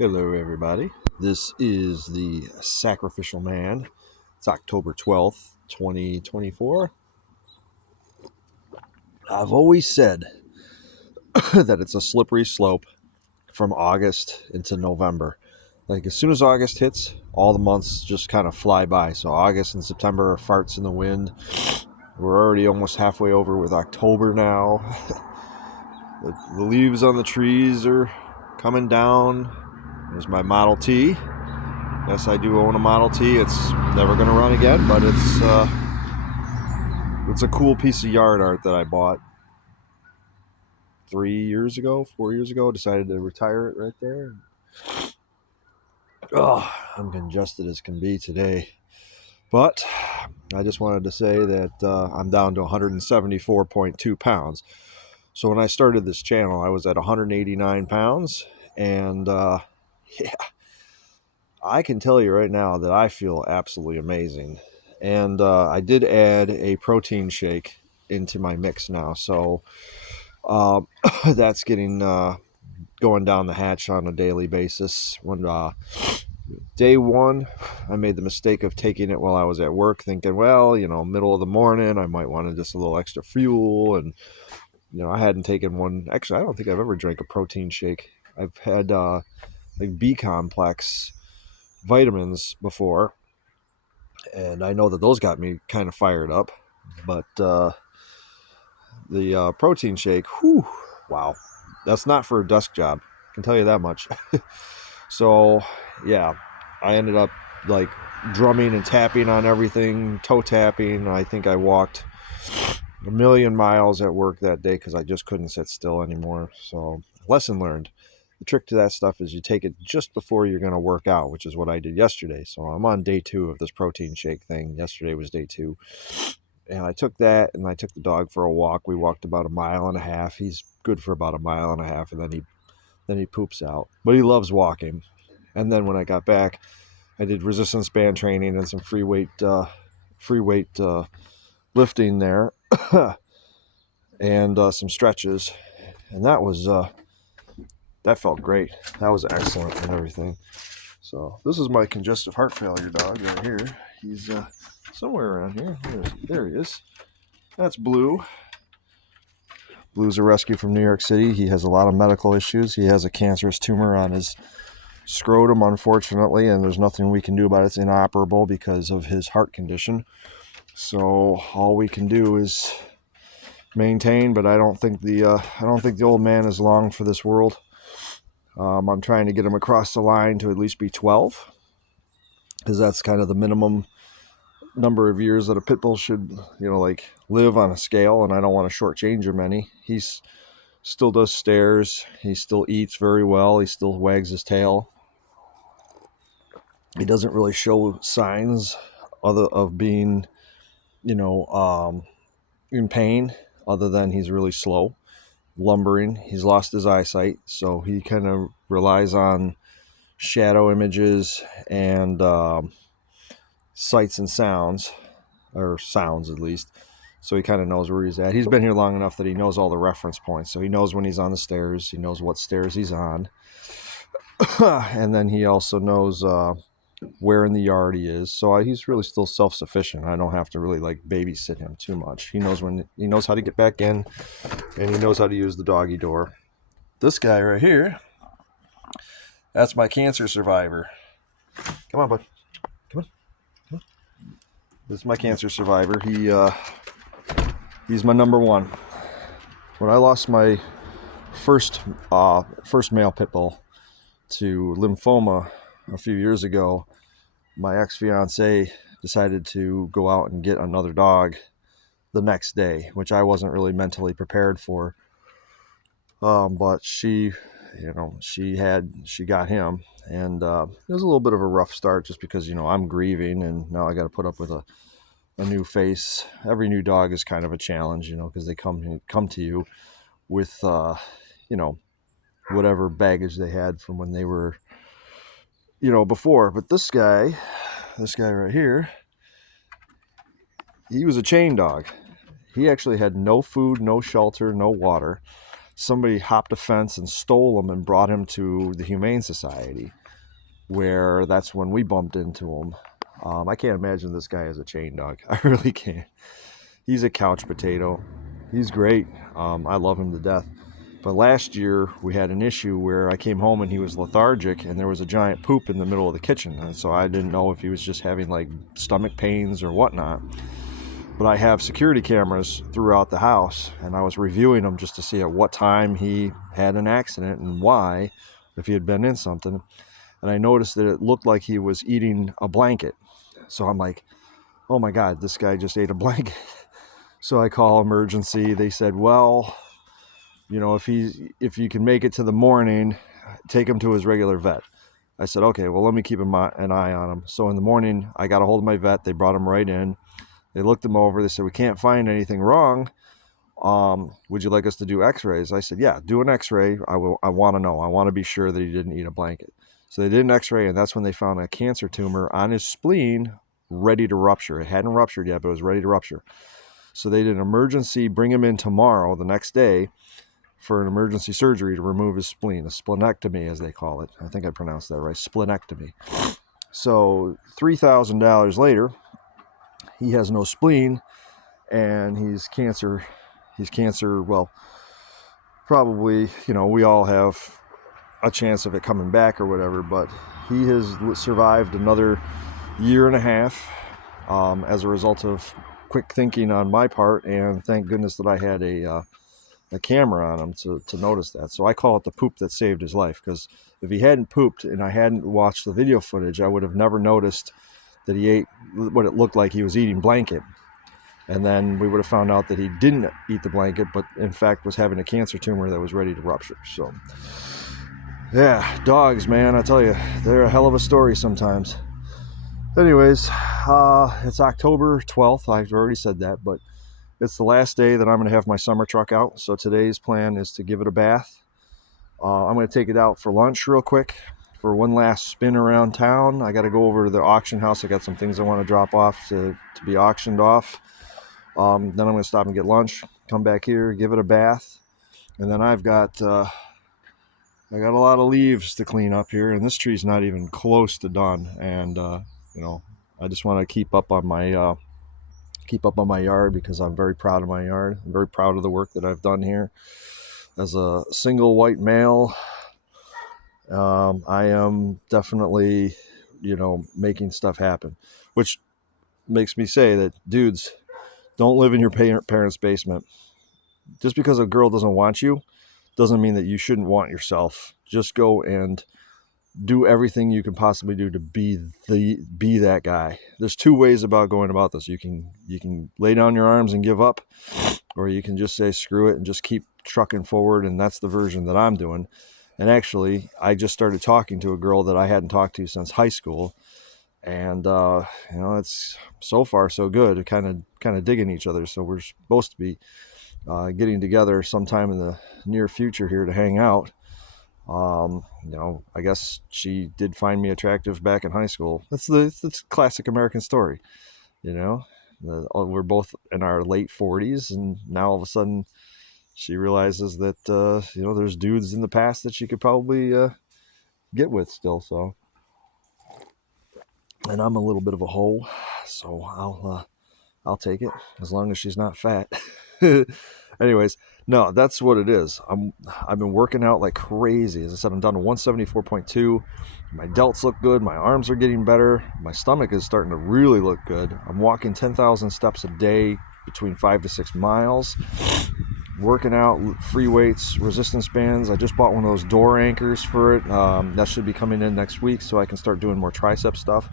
Hello, everybody. This is the Sacrificial Man. It's October 12th, 2024. I've always said that it's a slippery slope from August into November. Like, as soon as August hits, all the months just kind of fly by. So, August and September are farts in the wind. We're already almost halfway over with October now. The leaves on the trees are coming down. There's my Model T. Yes, I do own a Model T. It's never going to run again, but it's a cool piece of yard art that I bought 4 years ago. Decided to retire it right there. Oh, I'm congested as can be today. But I just wanted to say that I'm down to 174.2 pounds. So when I started this channel, I was at 189 pounds. And yeah, I can tell you right now that I feel absolutely amazing. And I did add a protein shake into my mix now. So that's getting going down the hatch on a daily basis. When day one, I made the mistake of taking it while I was at work, thinking, well, middle of the morning, I might want just a little extra fuel. And, I hadn't taken one. Actually, I don't think I've ever drank a protein shake. I've had like B complex vitamins before, and I know that those got me kind of fired up. But the protein shake, whew, wow, that's not for a desk job, I can tell you that much. So yeah, I ended up like drumming and tapping on everything, toe tapping. I think I walked 1,000,000 miles at work that day because I just couldn't sit still anymore. So lesson learned. The trick to that stuff is you take it just before you're going to work out, which is what I did yesterday. So I'm on day 2 of this protein shake thing. Yesterday was day 2. And I took that and I took the dog for a walk. We walked about 1.5 miles. He's good for about 1.5 miles, and then he poops out. But he loves walking. And then when I got back, I did resistance band training and some free weight lifting there, and some stretches, and that felt great. That was excellent and everything. So this is my congestive heart failure dog right here. He's somewhere around here. There he is. That's Blue. Blue's a rescue from New York City. He has a lot of medical issues. He has a cancerous tumor on his scrotum, unfortunately, and there's nothing we can do about it. It's inoperable because of his heart condition. So all we can do is maintain, but I don't think the old man is long for this world. I'm trying to get him across the line to at least be 12, because that's kind of the minimum number of years that a pit bull should, live on a scale, and I don't want to shortchange him any. He's still does stairs. He still eats very well. He still wags his tail. He doesn't really show signs of being, in pain, other than he's really slow, lumbering. He's lost his eyesight, so he kind of relies on shadow images and sights and sounds, or sounds at least. So he kind of knows where he's at. He's been here long enough that he knows all the reference points. So he knows when he's on the stairs. He knows what stairs he's on. And then he also knows where in the yard he is. So he's really still self-sufficient. I don't have to really babysit him too much. He knows how to get back in, and he knows how to use the doggy door. This guy right here, that's my cancer survivor. Come on, bud. Come on. This is my cancer survivor. He's my number one. When I lost my first male pit bull to lymphoma a few years ago, my ex-fiance decided to go out and get another dog the next day, which I wasn't really mentally prepared for. But she got him, and it was a little bit of a rough start just because, I'm grieving, and now I got to put up with a new face. Every new dog is kind of a challenge, because they come to you with, whatever baggage they had from when they were, before. But this guy right here, he was a chain dog. He actually had no food, no shelter, no water. somebody hopped a fence and stole him and brought him to the Humane Society, where that's when we bumped into him. I can't imagine this guy as a chain dog. I really can't. He's a couch potato. He's great. I love him to death. But last year we had an issue where I came home and he was lethargic and there was a giant poop in the middle of the kitchen. And so I didn't know if he was just having like stomach pains or whatnot. But I have security cameras throughout the house, and I was reviewing them just to see at what time he had an accident and why, if he had been in something. And I noticed that it looked like he was eating a blanket. So I'm like, oh my God, this guy just ate a blanket. So I call emergency. They said, well, you know, if you can make it to the morning, take him to his regular vet. I said, okay, well, let me keep an eye on him. So in the morning, I got a hold of my vet. They brought him right in. They looked him over. They said, we can't find anything wrong. Would you like us to do x-rays? I said, yeah, do an x-ray. I want to know. I want to be sure that he didn't eat a blanket. So they did an x-ray, and that's when they found a cancer tumor on his spleen ready to rupture. It hadn't ruptured yet, but it was ready to rupture. So they did an emergency, bring him in tomorrow, the next day, for an emergency surgery to remove his spleen, a splenectomy, as they call it. I think I pronounced that right, splenectomy. So $3,000 later, he has no spleen, and he's cancer. Well, probably, you know, we all have a chance of it coming back or whatever, but he has survived another year and a half as a result of quick thinking on my part, and thank goodness that I had a camera on him to notice that. So I call it the poop that saved his life, because if he hadn't pooped and I hadn't watched the video footage, I would have never noticed that he ate what it looked like he was eating blanket. And then we would have found out that he didn't eat the blanket, but in fact was having a cancer tumor that was ready to rupture. So yeah, dogs, man, I tell you, they're a hell of a story sometimes. Anyways, it's October 12th. I've already said that, but it's the last day that I'm going to have my summer truck out. So today's plan is to give it a bath. I'm going to take it out for lunch real quick for one last spin around town. I got to go over to the auction house. I got some things I want to drop off to be auctioned off. Then I'm going to stop and get lunch, come back here, give it a bath. And then I've got a lot of leaves to clean up here, and this tree's not even close to done. And, you know, I just want to keep up on my yard, because I'm very proud of my yard. I'm very proud of the work that I've done here. As a single white male, I am definitely, you know, making stuff happen, which makes me say that, dudes, don't live in your parents' basement. Just because a girl doesn't want you doesn't mean that you shouldn't want yourself. Just go and do everything you can possibly do to be that guy. There's two ways about going about this. You can lay down your arms and give up, or you can just say screw it and just keep trucking forward. And that's the version that I'm doing. And actually, I just started talking to a girl that I hadn't talked to since high school, and you know, it's so far so good. Kind of digging each other. So we're supposed to be getting together sometime in the near future here to hang out. You know, I guess she did find me attractive back in high school. That's the classic American story. You know, we're both in our late 40s, and now all of a sudden she realizes that you know, there's dudes in the past that she could probably get with still. So, and I'm a little bit of a hoe, so I'll take it as long as she's not fat. Anyways, no, that's what it is. I've been working out like crazy. As I said, I'm down to 174.2. My delts look good. My arms are getting better. My stomach is starting to really look good. I'm walking 10,000 steps a day, between 5 to 6 miles. Working out, free weights, resistance bands. I just bought one of those door anchors for it. That should be coming in next week, so I can start doing more tricep stuff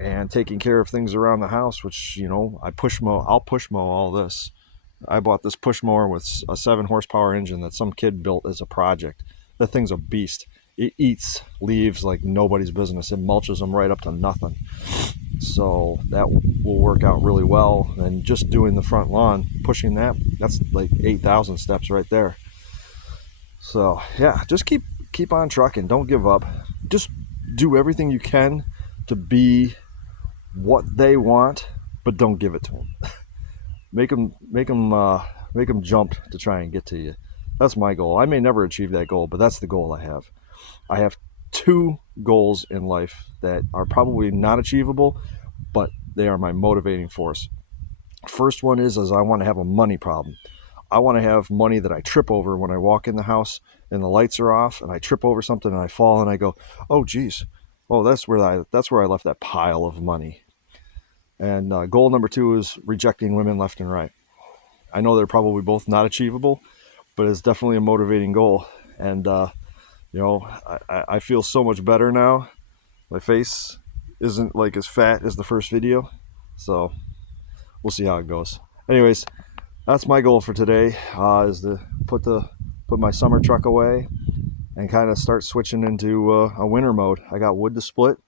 and taking care of things around the house, which, you know, I'll push mow all this. I bought this push mower with a 7 horsepower engine that some kid built as a project. That thing's a beast. It eats leaves like nobody's business. It mulches them right up to nothing. So that will work out really well. And just doing the front lawn, pushing that's like 8,000 steps right there. So yeah, just keep on trucking. Don't give up. Just do everything you can to be what they want, but don't give it to them. Make them make them jump to try and get to you. That's my goal. I may never achieve that goal, but that's the goal I have. I have 2 goals in life that are probably not achievable, but they are my motivating force. First one is I want to have a money problem. I want to have money that I trip over when I walk in the house and the lights are off and I trip over something and I fall and I go, oh geez, oh that's where I left that pile of money. And goal number 2 is rejecting women left and right. I know they're probably both not achievable, but it's definitely a motivating goal. And I feel so much better now. My face isn't like as fat as the first video, so we'll see how it goes. Anyways, that's my goal for today, is to put my summer truck away and kind of start switching into a winter mode. I got wood to split.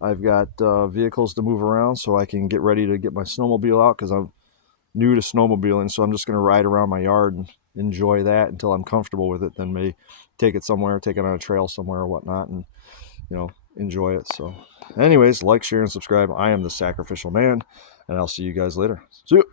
I've got vehicles to move around, so I can get ready to get my snowmobile out, because I'm new to snowmobiling. So I'm just going to ride around my yard and enjoy that until I'm comfortable with it. Then maybe take it somewhere, take it on a trail somewhere or whatnot, and enjoy it. So anyways, like, share, and subscribe. I am the Sacrificial Man, and I'll see you guys later. See you.